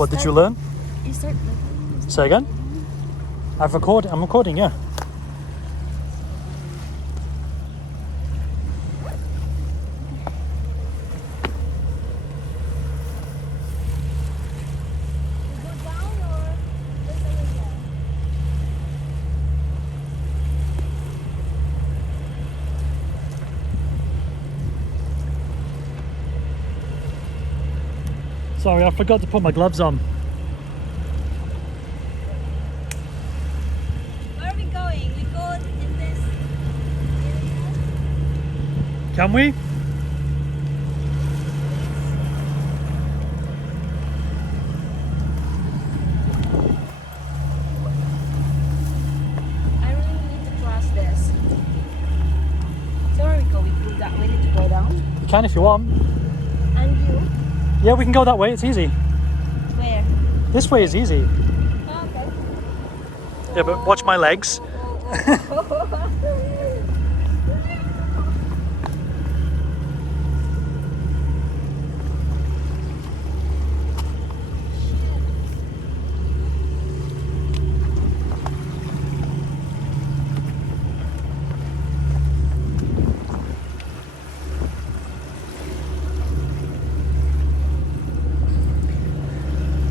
What did you learn? You start. Say again? I'm recording, yeah. Sorry, I forgot to put my gloves on. Where are we going? We go in this area? Can we? I really need to cross this. So where we go? We go that way. We need to go down. You can if you want. And you? Yeah, we can go that way, it's easy. Where? This way is easy. Oh, okay. Yeah, but watch my legs.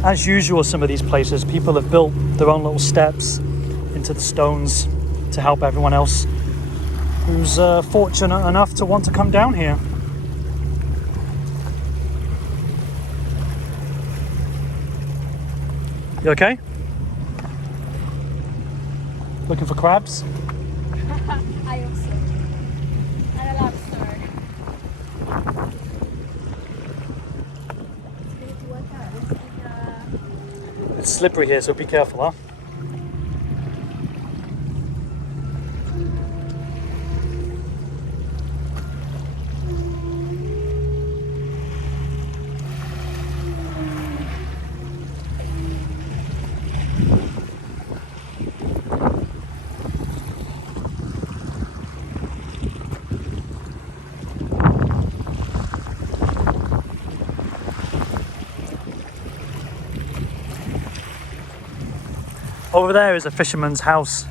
As usual, some of these places, people have built their own little steps into the stones to help everyone else who's fortunate enough to want to come down here. You okay? Looking for crabs? I also. And a lobster. It's slippery here, so be careful, huh? Over there is a fisherman's house.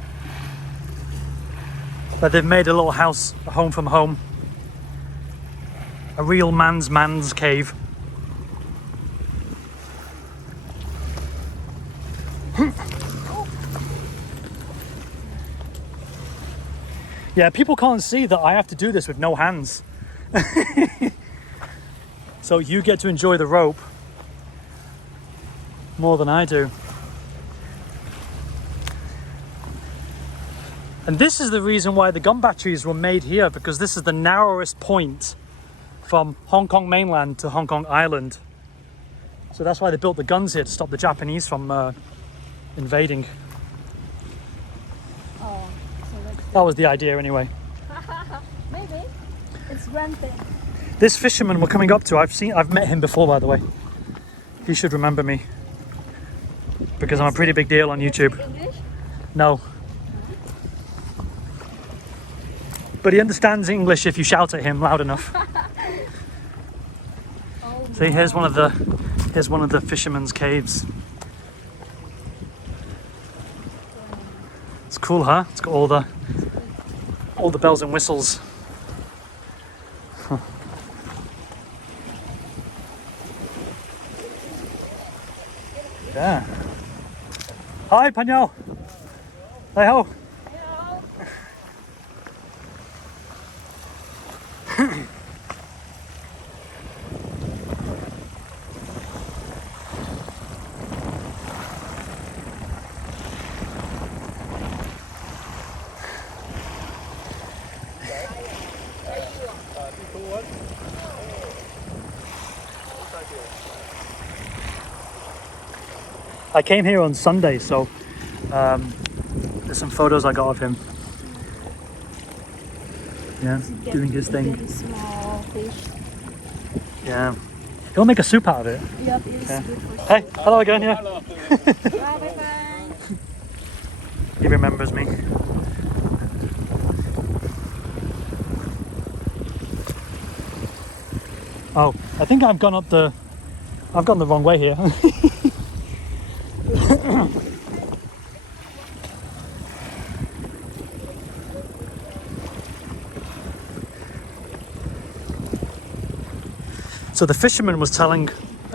But they've made a little house, a home from home. A real man's cave. Yeah, people can't see that I have to do this with no hands. So you get to enjoy the rope more than I do. And this is the reason why the gun batteries were made here, because this is the narrowest point from Hong Kong mainland to Hong Kong Island. So that's why they built the guns here, to stop the Japanese from invading. Oh, so that's That was the idea anyway. maybe it's rented. This fisherman we're coming up to, I've met him before, by the way. He should remember me, because I'm a pretty big deal on YouTube. English? No. But he understands English if you shout at him loud enough. Oh, See, here's one of the fisherman's caves. It's cool, huh? It's got all the bells and whistles. Huh. Yeah. Hi, Panyao. Hey ho. I came here on Sunday, so there's some photos I got of him. Yeah, doing his thing. Very small fish. Yeah. He'll make a soup out of it. Yep, it's Yeah. good for Hey, hello again, yeah. bye. He remembers me. Oh, I think I've gone the wrong way here. know. So the fisherman was telling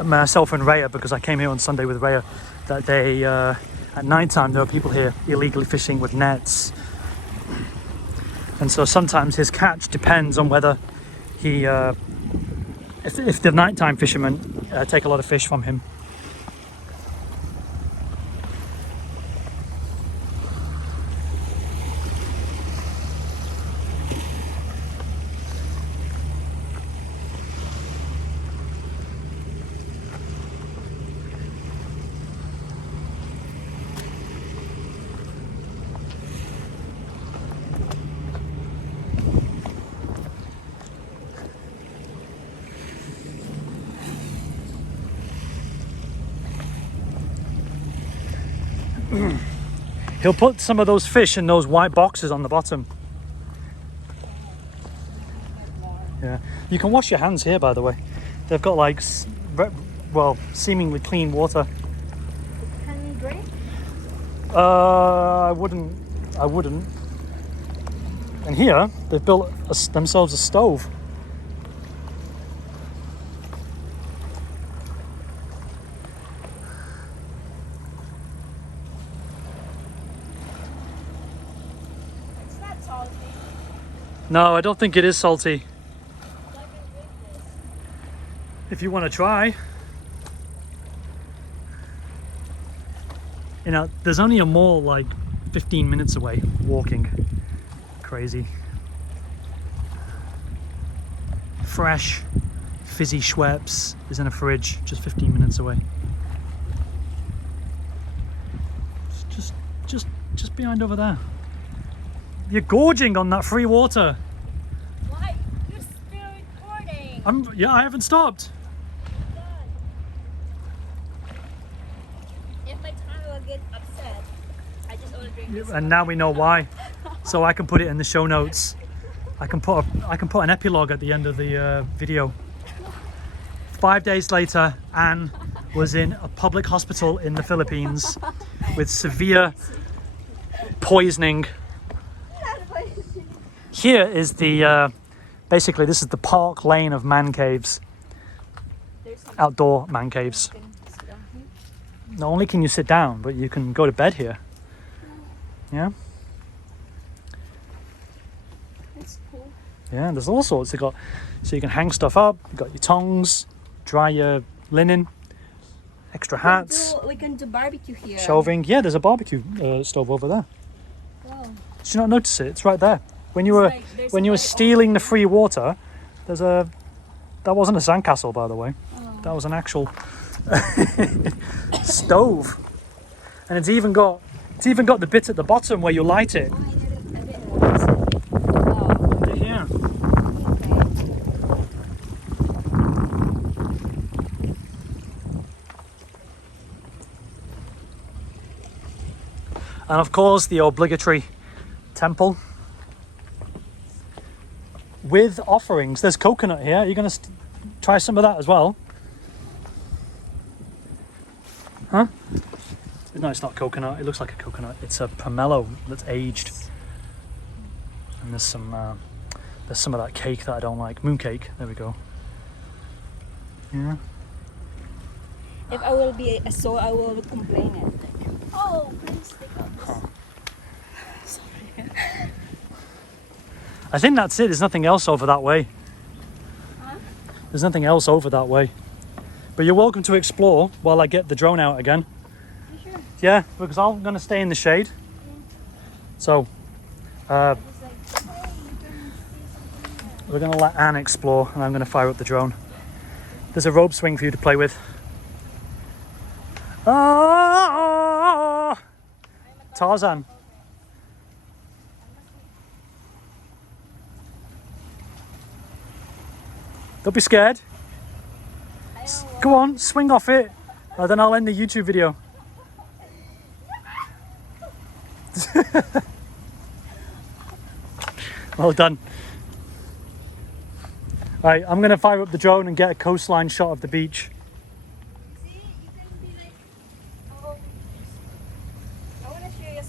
myself and Rhea, because I came here on Sunday with Rhea, that they at night time there are people here illegally fishing with nets, and so sometimes his catch depends on whether he if the nighttime fishermen take a lot of fish from him. He'll put some of those fish in those white boxes on the bottom. Yeah, you can wash your hands here, by the way. They've got like, well, seemingly clean water. Can you drink? I wouldn't. And here, they've built themselves a stove. It's not salty. No, I don't think it is salty. I can drink this. If you want to try. You know, there's only a mall like 15 minutes away walking. Crazy. Fresh, fizzy Schweppes is in a fridge just 15 minutes away. Just behind over there. You're gorging on that free water. Why? You're still recording. Yeah, I haven't stopped. If my tongue will get upset, I just only drink this. And now we know why. So I can put it in the show notes. I can put an epilogue at the end of the video. 5 days later, Anne was in a public hospital in the Philippines with severe poisoning. Here is the basically this is the park lane of man caves, outdoor man caves. Not only can you sit down, but you can go to bed here. Yeah. It's cool. Yeah, there's all sorts. So you can hang stuff up. You got your tongs, dry your linen, extra hats, We can do barbecue here. shelving. Yeah, there's a barbecue stove over there. Wow. Did you not notice it? It's right there. When you were stealing the free water, that wasn't a sandcastle, by the way. Oh. That was an actual stove, and it's even got the bit at the bottom where you light it. Oh, I didn't notice it. Oh, Under here. And of course, the obligatory temple with offerings. There's coconut here. Are you going to try some of that as well? Huh? No, it's not coconut. It looks like a coconut. It's a pomelo that's aged. And there's some of that cake that I don't like. Mooncake. There we go. Yeah. if I will be a soul, I will complain it. Like, oh, please take out this. Huh. Sorry. I think that's it. There's nothing else over that way. Huh? There's nothing else over that way. But you're welcome to explore while I get the drone out again. You sure? Yeah, because I'm going to stay in the shade. So, It's like, hey, you can see something there. we're going to let Anne explore, and I'm going to fire up the drone. There's a rope swing for you to play with. Ah! Tarzan. Don't be scared. I don't want. Go on, swing off it. Then I'll end the YouTube video. Well done. Right, I'm going to fire up the drone and get a coastline shot of the beach.